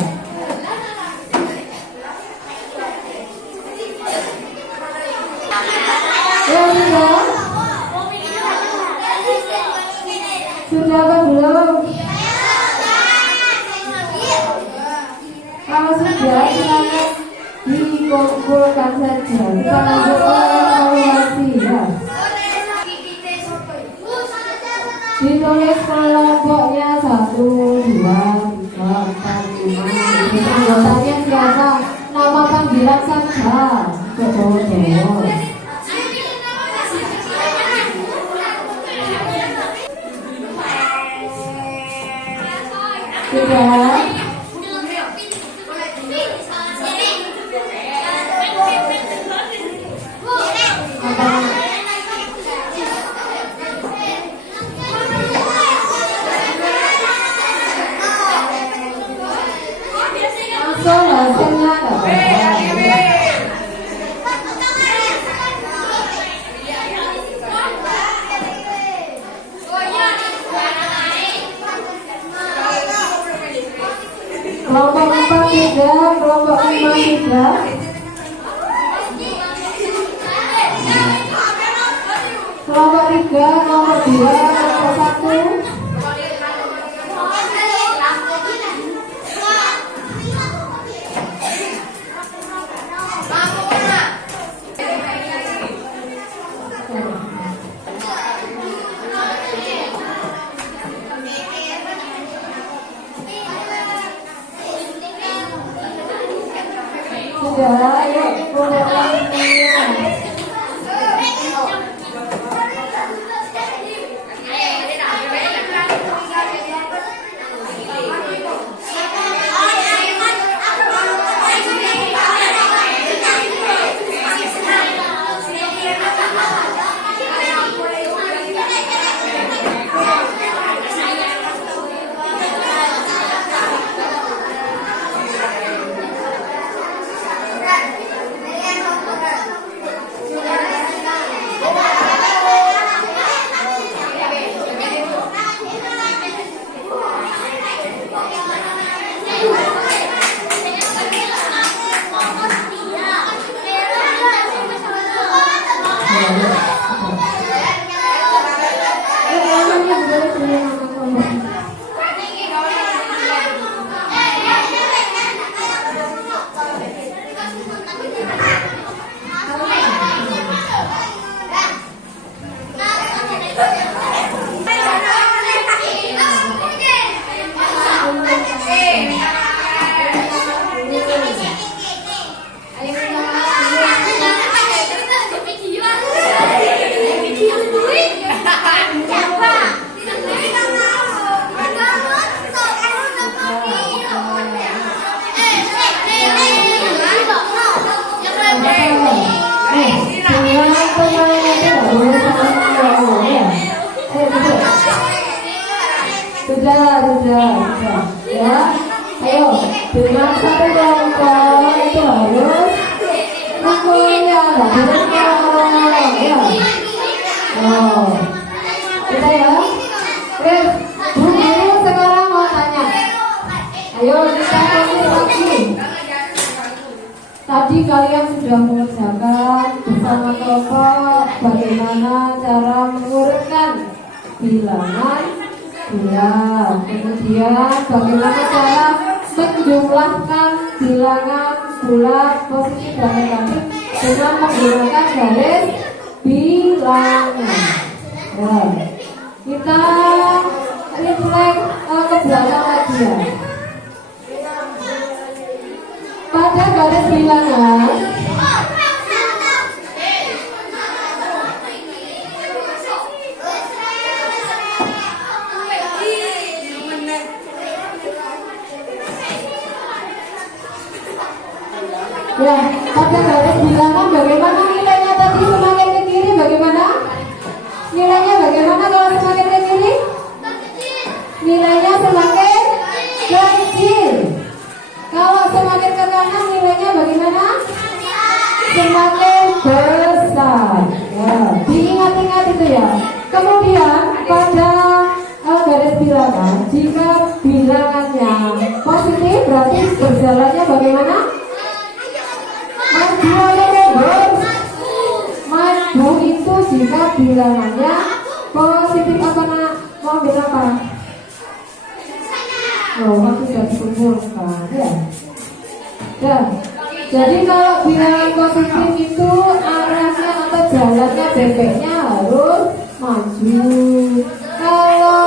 Ya sudah. Sudah apa belum? Kalau sudah, silakan dikumpulkan saja. Kita lanjut ke evaluasi ya. Ditulis kelompoknya 1, 2, 3, 4, 5, Sudah. Langsung hasilnya nggak apa-apa. Kelompok 4 tidak, kelompok 5 tidak. Kelompok 3, kelompok 2, kelompok 1. Sudah, ayo kelompok lainnya. Sudah, ya. Ayo, dengan satu kelompok itu harus rukunnya, ya. Oh, kita ya. Bu Guru sekarang mau tanya. Ayo kita lagi. Tadi kalian sudah mengerjakan bersama kelompok bagaimana cara mengurutkan bilangan bulat. Kemudian bagaimana cara menjumlahkan bilangan bulat positif dan negatif dengan menggunakan garis bilangan. Ya. Kita refleks ke belakang lagi ya. Pada garis bilangan ya, pada garis bilangan bagaimana nilainya tadi semakin ke kiri bagaimana? Nilainya bagaimana kalau semakin ke kiri? Nilainya semakin kecil. Kalau semakin ke kanan nilainya bagaimana? Semakin besar. Ya, diingat-ingat itu ya. Kemudian pada garis bilangan, jika bilangannya positif berarti berjalannya bagaimana? Maju atau mundur? Maju itu jika bilangannya positif apa nak? Mau bilang apa? Oh, aku sudah dikumpulkan ya. Ya. Jadi kalau bilangan positif itu arahnya atau jalannya bebeknya harus maju. Kalau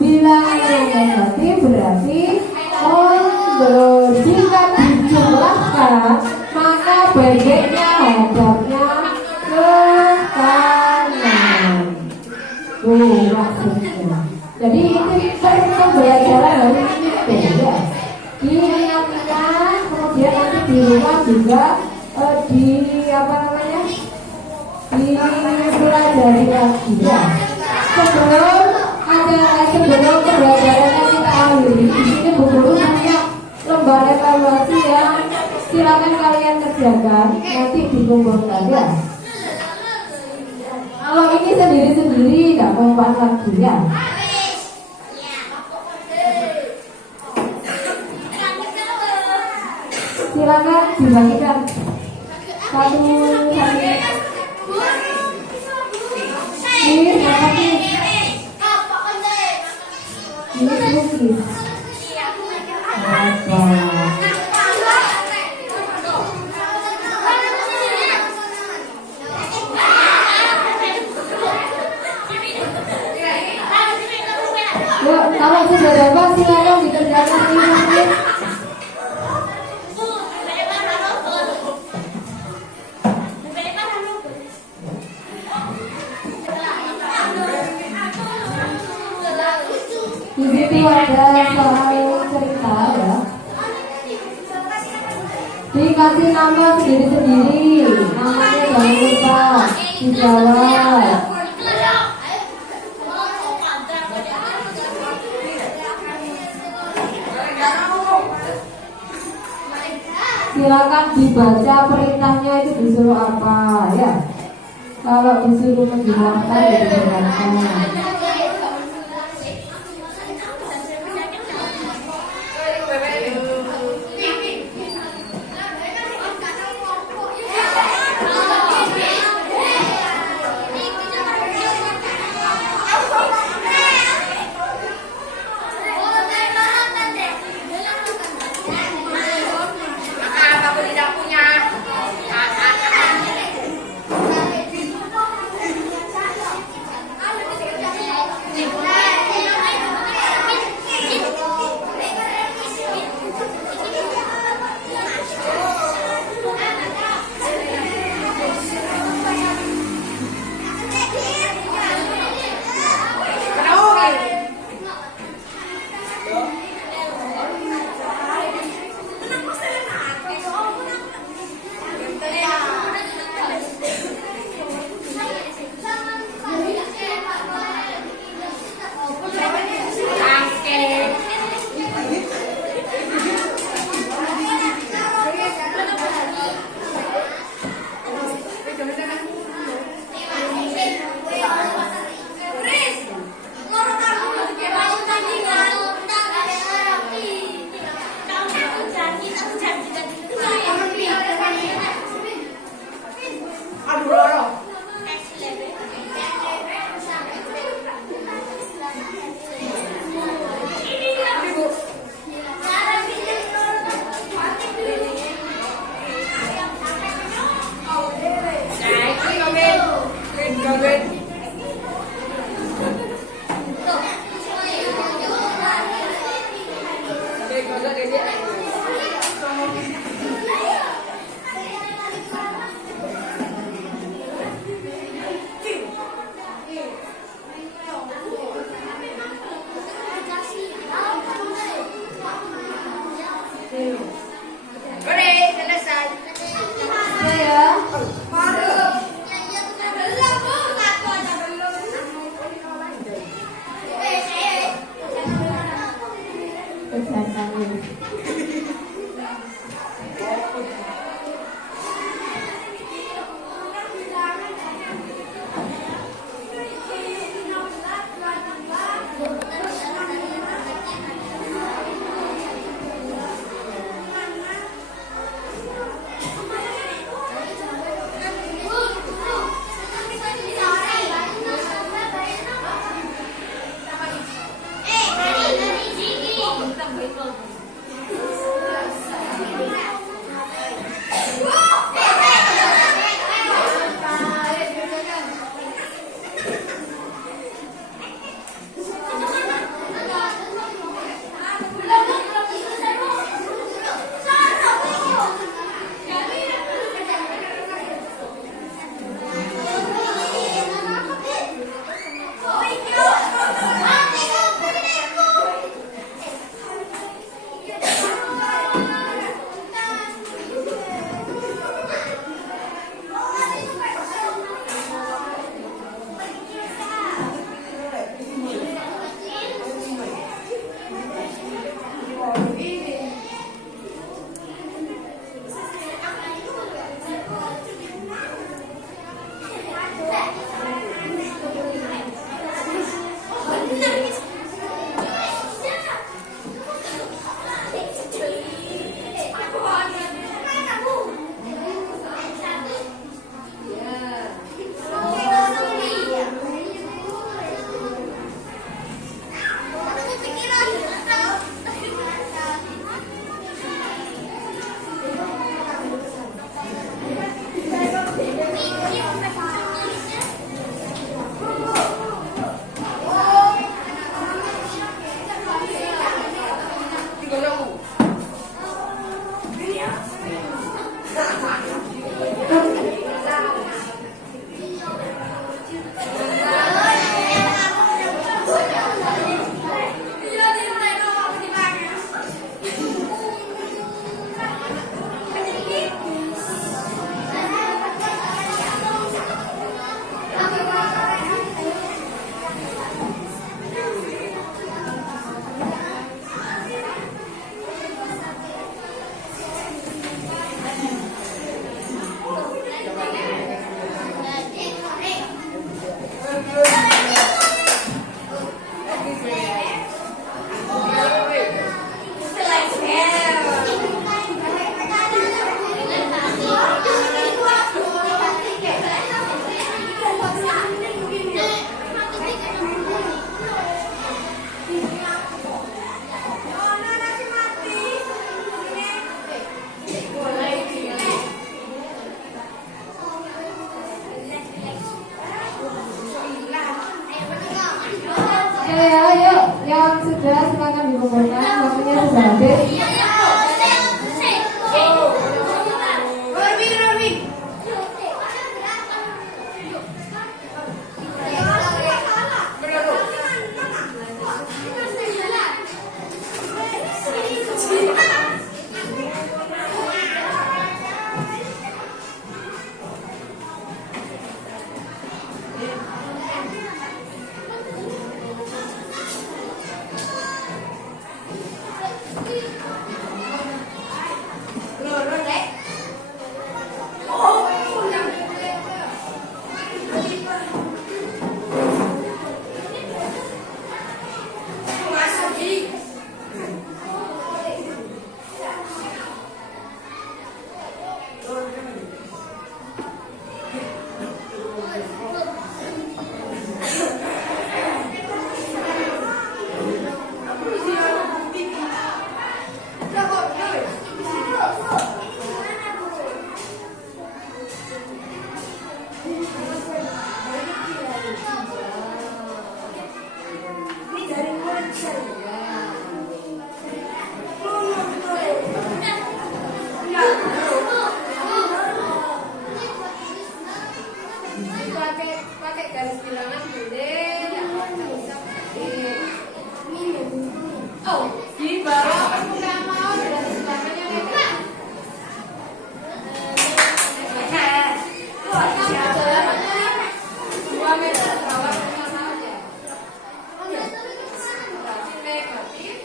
bilangannya negatif berarti mundur. Jika dijumlahkan maka bebeknya hadapnya ke kanan. Maksudnya. Jadi ini pembelajaran hari ini beda. Diingatkan, kemudian nanti di rumah juga di apa namanya, dipelajari lagi ya. Sebelum pembelajarannya kita akhiri, di sini Bu Guru punya lembar evaluasi yang silakan kalian kerjakan, nanti dikumpulkan ya. Kalau ini sendiri-sendiri tidak mempan lagi ya. Silakan dibagikan satu. Ini apa nih? Ini lukis. Apa? Yuk, kalau sudah dapat silakan dikerjakan ini. Di situ ada soal cerita ya. Dikasih nama sendiri-sendiri, namanya jangan lupa dijawab. Silakan dibaca perintahnya itu disuruh apa ya. Kalau disuruh menjelaskan ya dijelaskan. Oh, di bawah permukaan laut dan sebagainya lebar. Jalanannya 2 meter bawah permukaan laut ya. Berarti negatif.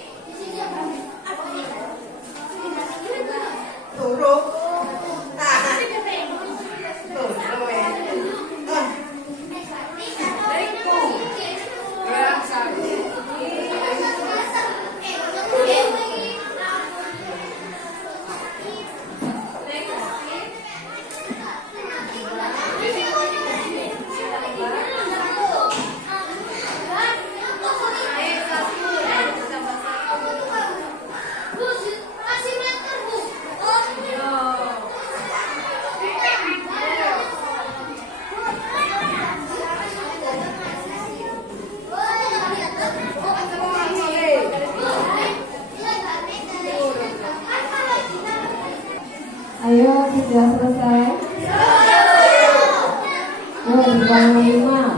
Turun. Ayo, sudah selesai. Yuk, yang 5.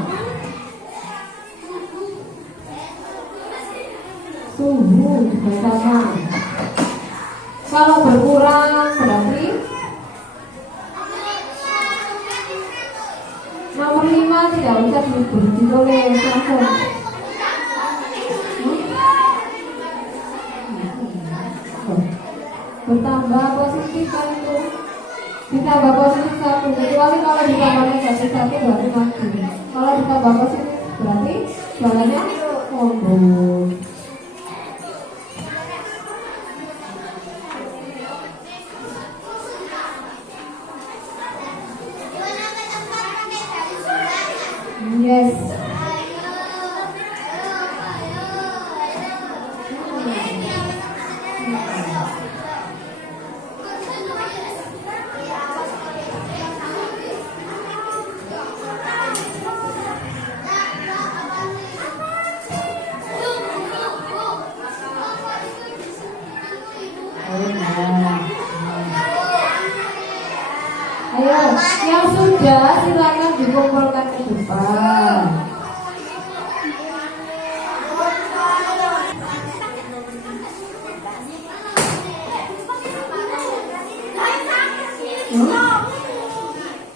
Suhu juga sama. Kalau berkurang berarti nomor 5 tidak bisa ditulis langsung. Bertambah positif kan itu, ditambah positif 1, kecuali kalau ditambah negatif 1 berarti mati. Kalau ditambah positif berarti jalannya mundur. Yes. Ayo, yang sudah silakan dikumpulkan ke depan.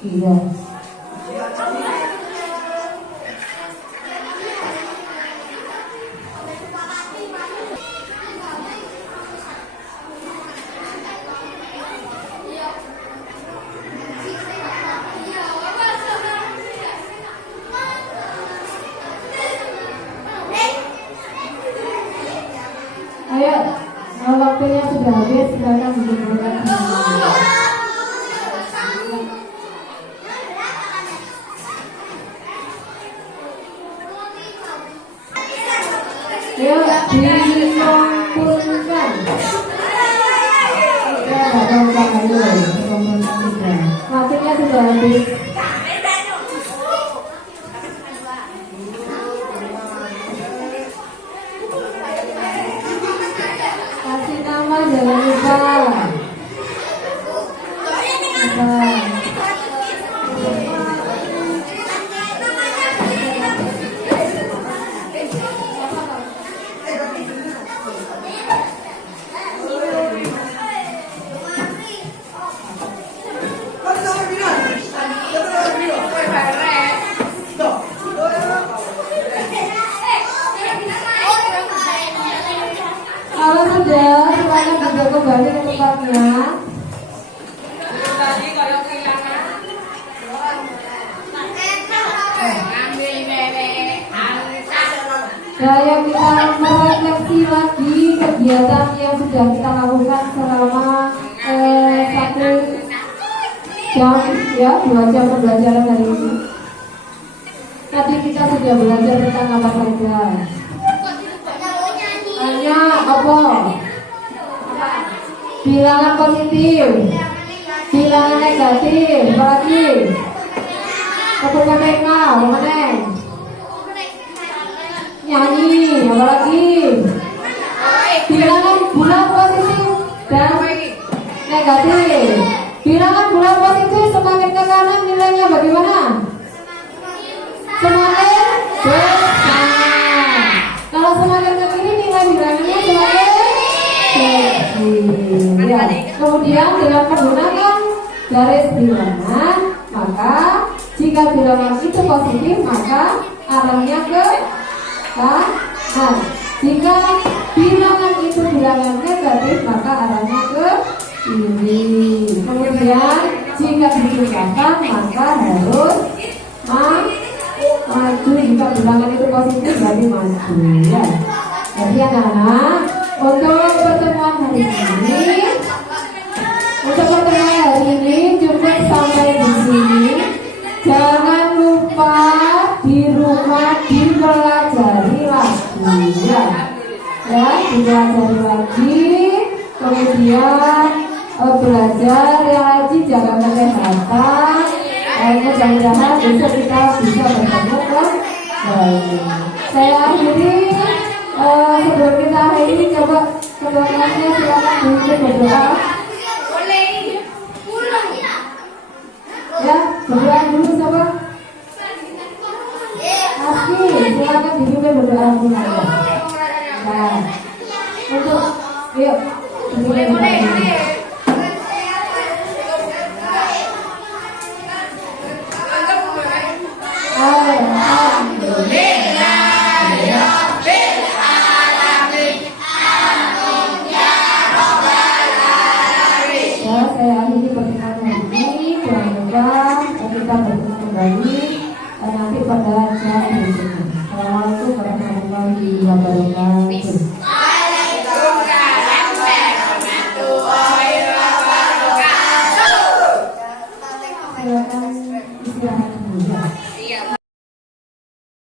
Iya. Ayo, waktunya sudah habis, silakan dikumpulkan. Ayo, dikumpulkan. Ya, kumpulkan ayo, dikumpulkan sudah. Waktunya sudah habis. Kasih nama, jangan lupa. Kalau sudah, silakan duduk kembali ke tempatnya. Tadi kalau kehilangan ngambil bebek Ayo kita merefleksi lagi kegiatan yang sudah kita lakukan selama 1 jam, ya 2 jam pembelajaran hari ini. Tadi kita sudah belajar tentang apa saja. Hanya apa? Bilangan positif, bilangan negatif, apalagi PPK, mana? Nyanyi, apalagi bilangan bulan positif dan negatif. Bilangan bulan positif semakin ke kanan nilainya bagaimana? Semakin besar. Kalau semakin ke kiri nilai bilangannya semakin Kemudian dengan menggunakan garis bilangan, maka jika bilangan itu positif maka arahnya ke kanan. Jika bilangan itu bilangan negatif maka arahnya ke kiri. Kemudian jika dipindahkan maka harus maju. Jika bilangan itu positif berarti maju ya. Jadi anak-anak, untuk pertemuan hari ini cukup sampai di sini. Jangan lupa di rumah dipelajari lagi ya. Ya, dipelajari lagi. Kemudian belajar yang rajin, jaga kesehatan. Mudah-mudahan besok kita bisa bertemu kembali. Saya akhiri. Sebelum kita akhiri, coba keluarganya silakan untuk berdoa. Ya, berdoa dulu coba. Aski, silakan dipimpin berdoa dulu. Nah, untuk yuk dipimpin berdoa dulu. Saya akhiri pertemuan hari ini. Jangan lupa kita bertemu kembali nanti pada jam berikutnya. Assalamualaikum warahmatullahi wabarakatuh.